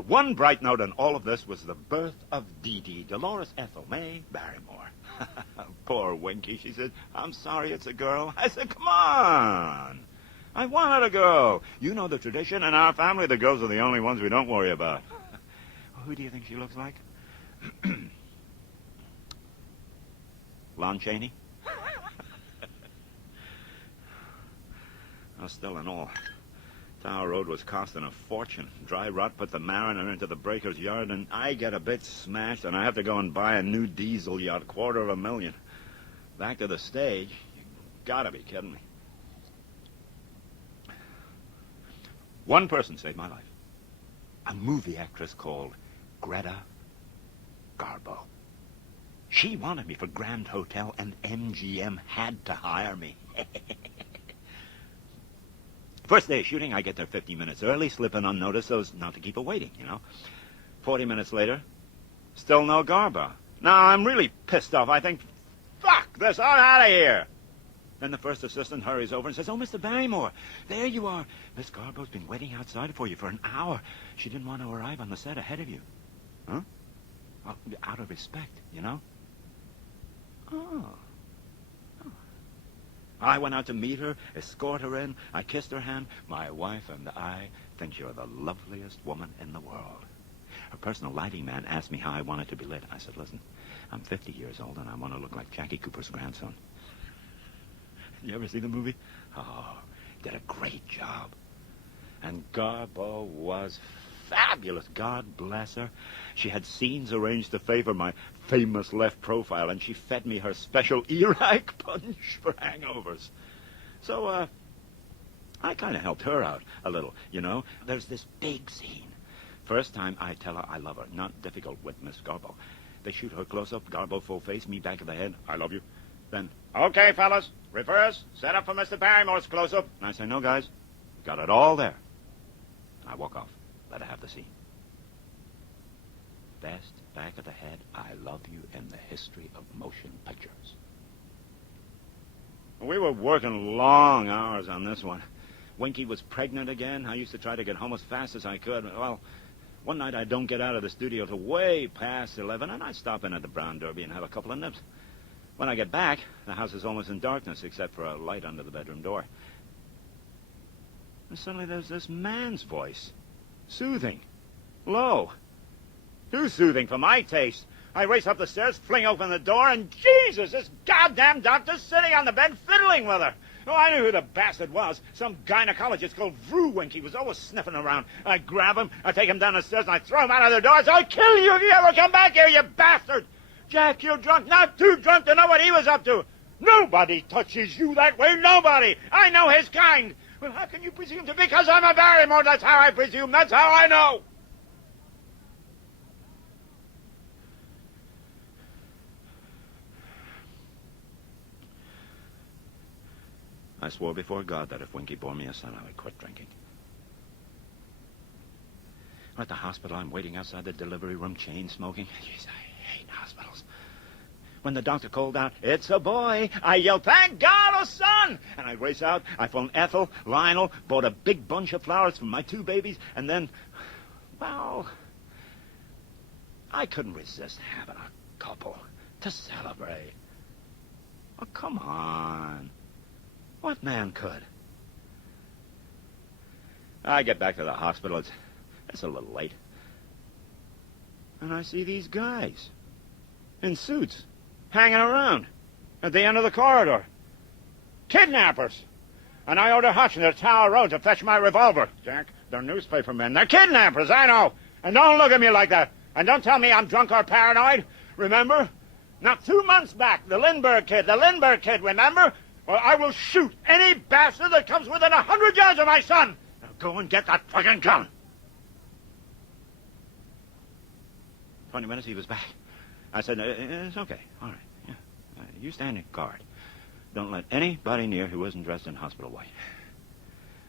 The one bright note in all of this was the birth of Dee Dee, Dolores Ethel May Barrymore. Poor Winky, she said, I'm sorry it's a girl. I said, come on. I wanted a girl. You know the tradition. In our family, the girls are the only ones we don't worry about. Who do you think she looks like? Lon Chaney? Well, still in all, Tower Road was costing a fortune. Dry rot put the Mariner into the breaker's yard, and I get a bit smashed, and I have to go and buy a new diesel yacht, $250,000. Back to the stage. You gotta be kidding me. One person saved my life. A movie actress called Greta Garbo. She wanted me for Grand Hotel, and MGM had to hire me. First day of shooting, I get there 50 minutes early, slip in unnoticed so as not to keep her waiting, 40 minutes later, still no Garbo. Now, I'm really pissed off. I think, fuck this, I'm out of here. Then the first assistant hurries over and says, oh, Mr. Barrymore, there you are. Miss Garbo's been waiting outside for you for an hour. She didn't want to arrive on the set ahead of you. Huh? Well, out of respect, Oh. I went out to meet her, escort her in. I kissed her hand. My wife and I think you're the loveliest woman in the world. Her personal lighting man asked me how I wanted to be lit. I said, listen, I'm 50 years old and I want to look like Jackie Cooper's grandson. You ever see the movie? Oh, did a great job. And Garbo was fabulous. God bless her. She had scenes arranged to favor my famous left profile, and she fed me her special Iraq punch for hangovers. So, I kind of helped her out a little, There's this big scene. First time I tell her I love her. Not difficult with Miss Garbo. They shoot her close-up, Garbo full face, me back of the head. I love you. Then, okay, fellas, reverse, set up for Mr. Barrymore's close-up. And I say, no, guys, got it all there. I walk off. Let her have the scene. Best back of the head, I love you in the history of motion pictures. We were working long hours on this one. Winky was pregnant again. I used to try to get home as fast as I could. Well, one night I don't get out of the studio till way past 11, and I stop in at the Brown Derby and have a couple of nips. When I get back, the house is almost in darkness except for a light under the bedroom door. And suddenly there's this man's voice. Soothing. Low. Too soothing for my taste. I race up the stairs, fling open the door, and Jesus, this goddamn doctor's sitting on the bed fiddling with her. Oh, I knew who the bastard was. Some gynecologist called Vrewink. He was always sniffing around. I grab him, I take him down the stairs, and I throw him out of the door. I say, I'll kill you if you ever come back here, you bastard. Jack, you're drunk, not too drunk to know what he was up to. Nobody touches you that way, nobody. I know his kind. Well, how can you presume to? Because I'm a Barrymore, that's how I presume, that's how I know. I swore before God that if Winky bore me a son, I would quit drinking. At the hospital, I'm waiting outside the delivery room, chain smoking. Jeez, I hate hospitals. When the doctor called out, it's a boy, I yelled, thank God, a son! And I race out, I phoned Ethel, Lionel, bought a big bunch of flowers for my two babies, and then, well, I couldn't resist having a couple to celebrate. Oh, come on. What man could? I get back to the hospital. It's a little late. And I see these guys in suits hanging around at the end of the corridor. Kidnappers. And I order Hutch to the Tower Road to fetch my revolver. Jack, they're newspaper men. They're kidnappers, I know. And don't look at me like that. And don't tell me I'm drunk or paranoid. Remember? Not 2 months back, the Lindbergh kid, remember? Well, I will shoot any bastard that comes within 100 yards of my son. Now go and get that fucking gun. 20 minutes, he was back. I said, it's okay. All right. Yeah. You stand in guard. Don't let anybody near who isn't dressed in hospital white.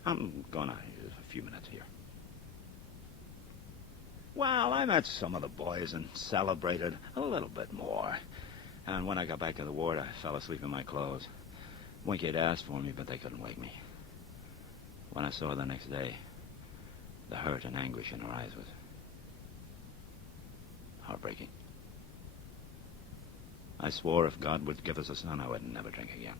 I'm going out here a few minutes here. Well, I met some of the boys and celebrated a little bit more. And when I got back to the ward, I fell asleep in my clothes. Winky had asked for me, but they couldn't wake me. When I saw her the next day, the hurt and anguish in her eyes was heartbreaking. I swore if God would give us a son, I would never drink again.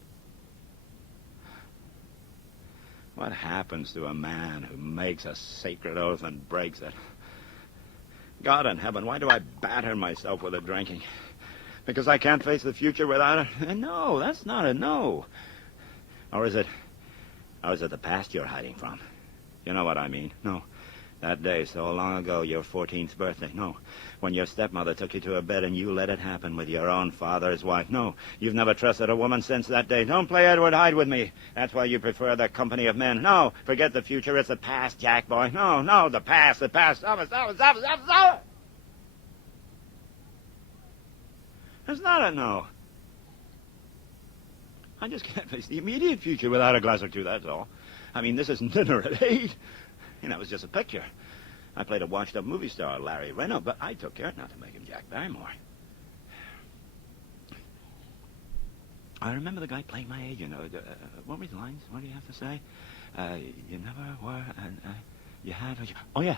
What happens to a man who makes a sacred oath and breaks it? God in heaven, why do I batter myself with a drinking? Because I can't face the future without it? And no, that's not a no. Or is it the past you're hiding from? You know what I mean? No. That day so long ago, your 14th birthday. No. When your stepmother took you to her bed and you let it happen with your own father's wife. No. You've never trusted a woman since that day. Don't play Edward Hyde with me. That's why you prefer the company of men. No. Forget the future. It's the past, Jack boy. No. The past. Stop it. It's not a no. I just can't face the immediate future without a glass or two, that's all. I mean, this isn't dinner at 8. You know, it was just a picture. I played a washed-up movie star, Larry Reno, but I took care not to make him Jack Barrymore. I remember the guy playing my agent. What were his lines? What do you have to say? You never were you had... Oh, yeah.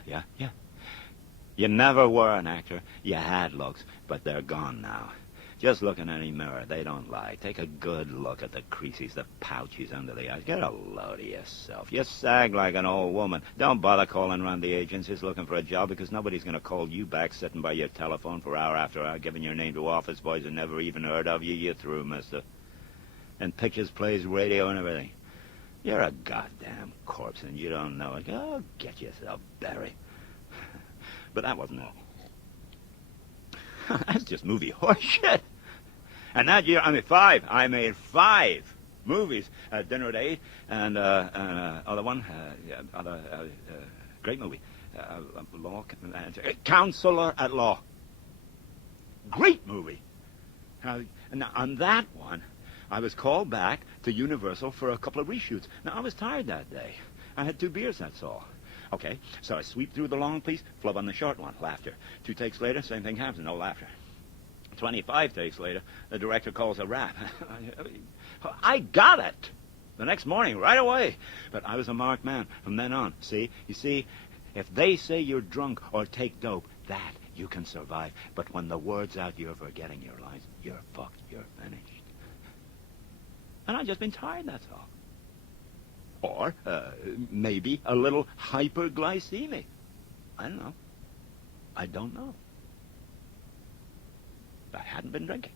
You never were an actor. You had looks, but they're gone now. Just look in any mirror. They don't lie. Take a good look at the creases, the pouches under the eyes. Get a load of yourself. You sag like an old woman. Don't bother calling around the agencies looking for a job because nobody's going to call you back sitting by your telephone for hour after hour giving your name to office boys who never even heard of you. You're through, mister. And pictures, plays, radio, and everything. You're a goddamn corpse and you don't know it. Go get yourself buried. But that wasn't all. That's just movie horse shit. And that year, I made five movies. Dinner at 8, and other one, great movie. Law, Counselor at Law. Great movie. Now, on that one, I was called back to Universal for a couple of reshoots. Now, I was tired that day. I had 2 beers, that's all. Okay, so I sweep through the long piece, flub on the short one, laughter. 2 takes later, same thing happens, no laughter. 25 takes later, the director calls a wrap. I got it the next morning, right away. But I was a marked man from then on. See? You see, if they say you're drunk or take dope, that you can survive. But when the word's out you're forgetting your lines, you're fucked, you're finished. And I've just been tired, that's all. Or maybe a little hyperglycemic. I don't know. I hadn't been drinking.